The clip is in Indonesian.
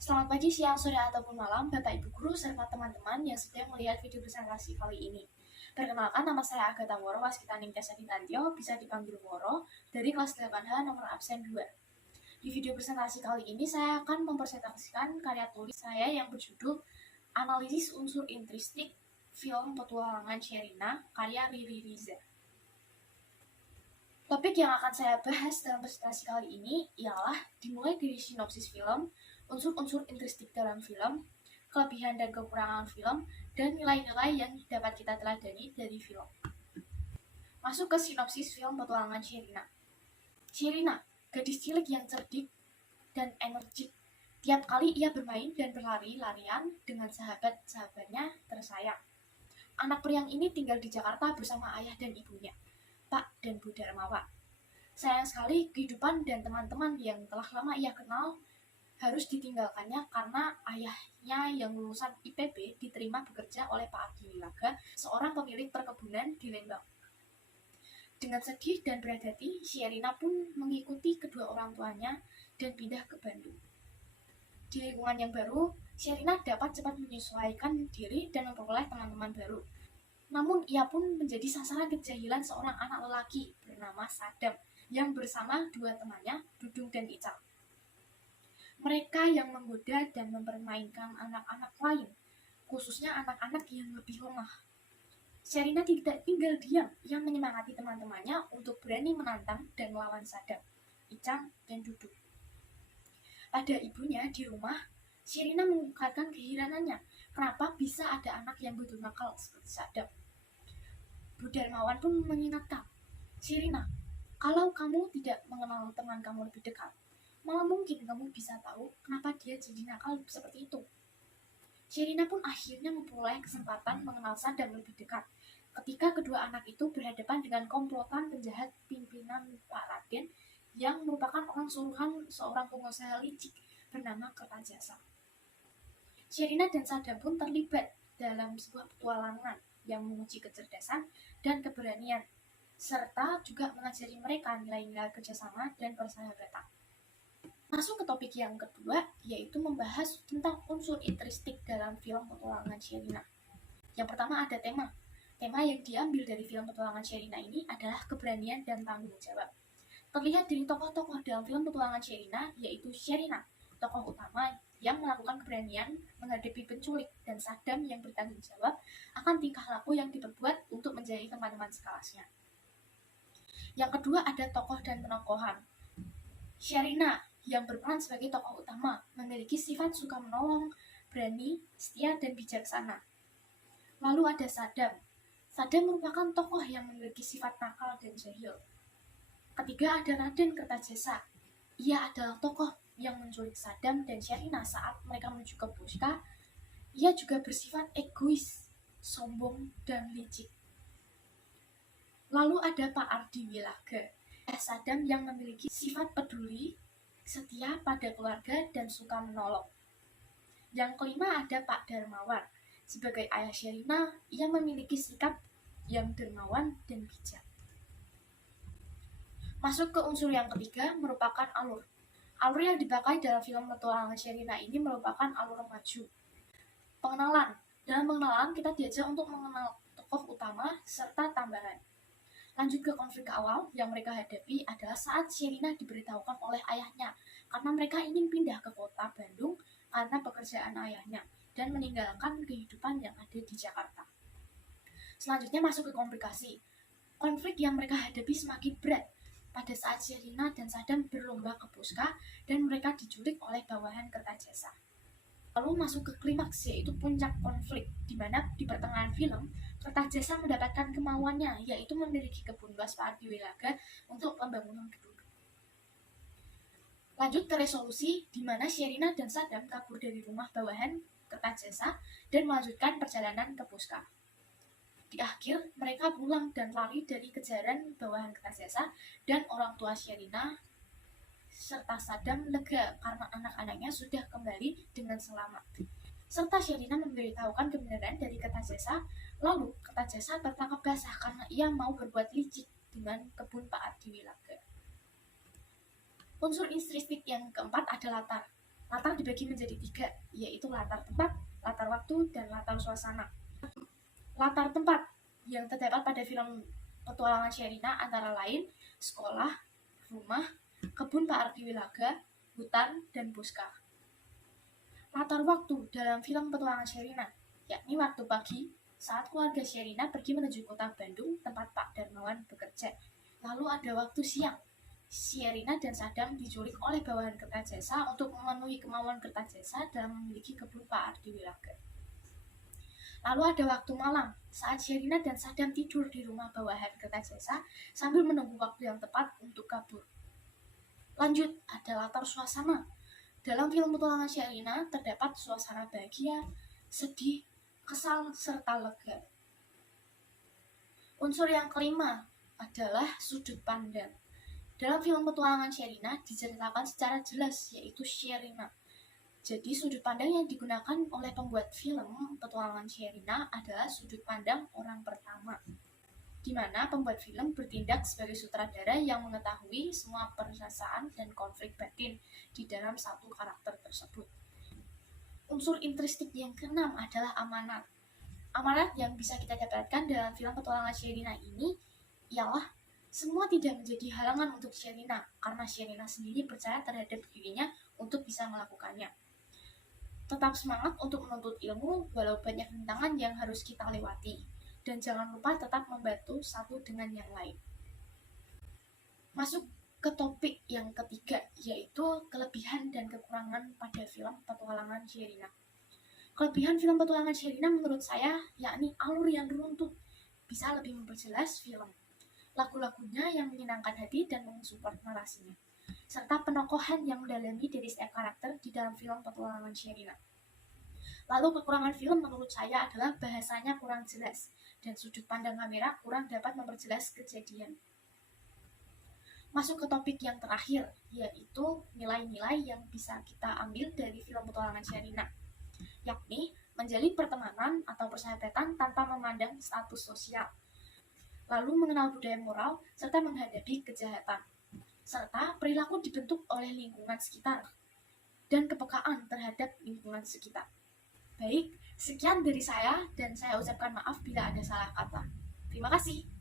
Selamat pagi, siang, sore, ataupun malam, Bapak Ibu Guru, serta teman-teman yang sedang melihat video presentasi kali ini. Perkenalkan, nama saya Agatha Woro, Waskita Ningtyas Aditantyo, bisa dipanggil Woro, dari kelas 8H nomor absen 2. Di video presentasi kali ini, saya akan mempresentasikan karya tulis saya yang berjudul Analisis Unsur Intristik Film Petualangan Sherina, karya Riri Riza. Topik yang akan saya bahas dalam presentasi kali ini ialah dimulai dari sinopsis film, unsur-unsur intristik dalam film, kelebihan dan kekurangan film, dan nilai-nilai yang dapat kita teladani dari film. Masuk ke sinopsis film Petualangan Sherina. Sherina, gadis cilik yang cerdik dan energik. Tiap kali ia bermain dan berlari-larian dengan sahabat-sahabatnya tersayang. Anak priang ini tinggal di Jakarta bersama ayah dan ibunya, Pak dan Bu Darmawan. Sayang sekali kehidupan dan teman-teman yang telah lama ia kenal harus ditinggalkannya karena ayahnya yang lulusan IPB diterima bekerja oleh Pak Adi Wilaga, seorang pemilik perkebunan di Lembang. Dengan sedih dan berat hati, Sherina pun mengikuti kedua orang tuanya dan pindah ke Bandung. Di lingkungan yang baru, Sherina dapat cepat menyesuaikan diri dan memperoleh teman-teman baru. Namun ia pun menjadi sasaran kejahilan seorang anak lelaki bernama Sadam yang bersama dua temannya, Dudung dan Ical. Mereka yang menggoda dan mempermainkan anak-anak lain, khususnya anak-anak yang lebih lemah. Sherina tidak tinggal diam, ia menyemangati teman-temannya untuk berani menantang dan melawan Sadam, Icang, dan Dudung. Pada ibunya di rumah, Sherina mengungkapkan keheranannya, kenapa bisa ada anak yang begitu nakal seperti Sadam. Bu Darmawan pun mengingatkan, Sherina, kalau kamu tidak mengenal teman kamu lebih dekat, malah mungkin kamu bisa tahu kenapa dia jadi nakal seperti itu. Sherina pun akhirnya memperoleh kesempatan mengenal Sadam lebih dekat ketika kedua anak itu berhadapan dengan komplotan penjahat pimpinan Pak Raden yang merupakan orang suruhan seorang pengusaha licik bernama Kertajasa. Sherina dan Sadam pun terlibat dalam sebuah petualangan yang menguji kecerdasan dan keberanian, serta juga mengajari mereka nilai-nilai kerjasama dan persahabatan. Masuk ke topik yang kedua, yaitu membahas tentang unsur intristik dalam film Petualangan Sherina. Yang pertama ada tema. Tema yang diambil dari film Petualangan Sherina ini adalah keberanian dan tanggung jawab. Terlihat dari tokoh-tokoh dalam film Petualangan Sherina, yaitu Sherina, tokoh utama yang melakukan keberanian menghadapi penculik, dan Sadam yang bertanggung jawab akan tingkah laku yang diperbuat untuk menjadi teman-teman sekelasnya. Yang kedua ada tokoh dan penokohan. Sherina yang berperan sebagai tokoh utama memiliki sifat suka menolong, berani, setia, dan bijaksana. Lalu ada Sadam. Sadam merupakan tokoh yang memiliki sifat nakal dan jahil. Ketiga ada Raden Kertajasa. Ia adalah tokoh yang menculik Sadam dan Sherina saat mereka menuju ke Puska. Ia juga bersifat egois, sombong, dan licik. Lalu ada Pak Ardi Wilaga. Sadam yang memiliki sifat peduli, setia pada keluarga, dan suka menolong. Yang kelima ada Pak Darmawan. Sebagai ayah Sherina, ia memiliki sikap yang dermawan dan bijak. Masuk ke unsur yang ketiga merupakan alur. Alur yang dipakai dalam film Petualangan Sherina ini merupakan alur maju. Pengenalan. Dalam pengenalan kita diajak untuk mengenal tokoh utama serta tambahan. Lanjut ke konflik awal yang mereka hadapi adalah saat Sherina diberitahukan oleh ayahnya karena mereka ingin pindah ke kota Bandung karena pekerjaan ayahnya dan meninggalkan kehidupan yang ada di Jakarta. Selanjutnya masuk ke komplikasi. Konflik yang mereka hadapi semakin berat pada saat Sherina dan Sadam berlomba ke Puska dan mereka diculik oleh bawahan Kertajasa. Lalu masuk ke klimaks, yaitu puncak konflik, di mana di pertengahan film Kertajasa mendapatkan kemauannya, yaitu memiliki kebun luas Pak Ardi Wilaga untuk pembangunan gedung. Lanjut ke resolusi, di mana Sherina dan Sadam kabur dari rumah bawahan Kertajasa dan melanjutkan perjalanan ke Puska. Di akhir, mereka pulang dan lari dari kejaran bawahan Kertajasa, dan orang tua Sherina serta Sadam lega karena anak-anaknya sudah kembali dengan selamat. Serta Sherina memberitahukan kebenaran dari Kertajasa, lalu Kertajasa tertangkap basah karena ia mau berbuat licik dengan kebun Pak Ardi Wilaga. Unsur intristik yang keempat ada latar. Latar dibagi menjadi 3, yaitu latar tempat, latar waktu, dan latar suasana. Latar tempat yang terdapat pada film Petualangan Sherina antara lain sekolah, rumah, kebun Pak Ardiwilaga, hutan, dan puska. Latar waktu dalam film Petualangan Sherina, yakni waktu pagi saat keluarga Sherina pergi menuju kota Bandung tempat Pak Darmawan bekerja. Lalu ada waktu siang, Sherina dan Sadam diculik oleh bawahan Kertajasa untuk memenuhi kemauan Kertajasa dalam memiliki kebun Pak Ardiwilaga. Lalu ada waktu malam, saat Sherina dan Sadam tidur di rumah bawahan Kertajasa sambil menunggu waktu yang tepat untuk kabur. Lanjut, ada latar suasana. Dalam film Petualangan Sherina terdapat suasana bahagia, sedih, kesal, serta lega. Unsur yang kelima adalah sudut pandang. Dalam film Petualangan Sherina diceritakan secara jelas, yaitu Sherina. Jadi sudut pandang yang digunakan oleh pembuat film Petualangan Sherina adalah sudut pandang orang pertama, di mana pembuat film bertindak sebagai sutradara yang mengetahui semua perasaan dan konflik batin di dalam satu karakter tersebut. Unsur intrinsik yang keenam adalah amanat. Amanat yang bisa kita dapatkan dalam film Petualangan Sherina ini ialah semua tidak menjadi halangan untuk Sherina, karena Sherina sendiri percaya terhadap dirinya untuk bisa melakukannya. Tetap semangat untuk menuntut ilmu walau banyak rintangan yang harus kita lewati. Dan jangan lupa tetap membantu satu dengan yang lain. Masuk ke topik yang ketiga, yaitu kelebihan dan kekurangan pada film Petualangan Sherina. Kelebihan film Petualangan Sherina menurut saya yakni alur yang runtut, bisa lebih memperjelas film. Lagu-lagunya yang menyenangkan hati dan mensupport narasinya, serta penokohan yang mendalami dari setiap karakter di dalam film Petualangan Sherina. Lalu kekurangan film menurut saya adalah bahasanya kurang jelas dan sudut pandang kamera kurang dapat memperjelas kejadian. Masuk ke topik yang terakhir, yaitu nilai-nilai yang bisa kita ambil dari film Petualangan Sherina, yakni menjalin pertemanan atau persahabatan tanpa memandang status sosial, lalu mengenal budaya moral, serta menghadapi kejahatan, serta perilaku dibentuk oleh lingkungan sekitar, dan kepekaan terhadap lingkungan sekitar. Baik, sekian dari saya, dan saya ucapkan maaf bila ada salah kata. Terima kasih.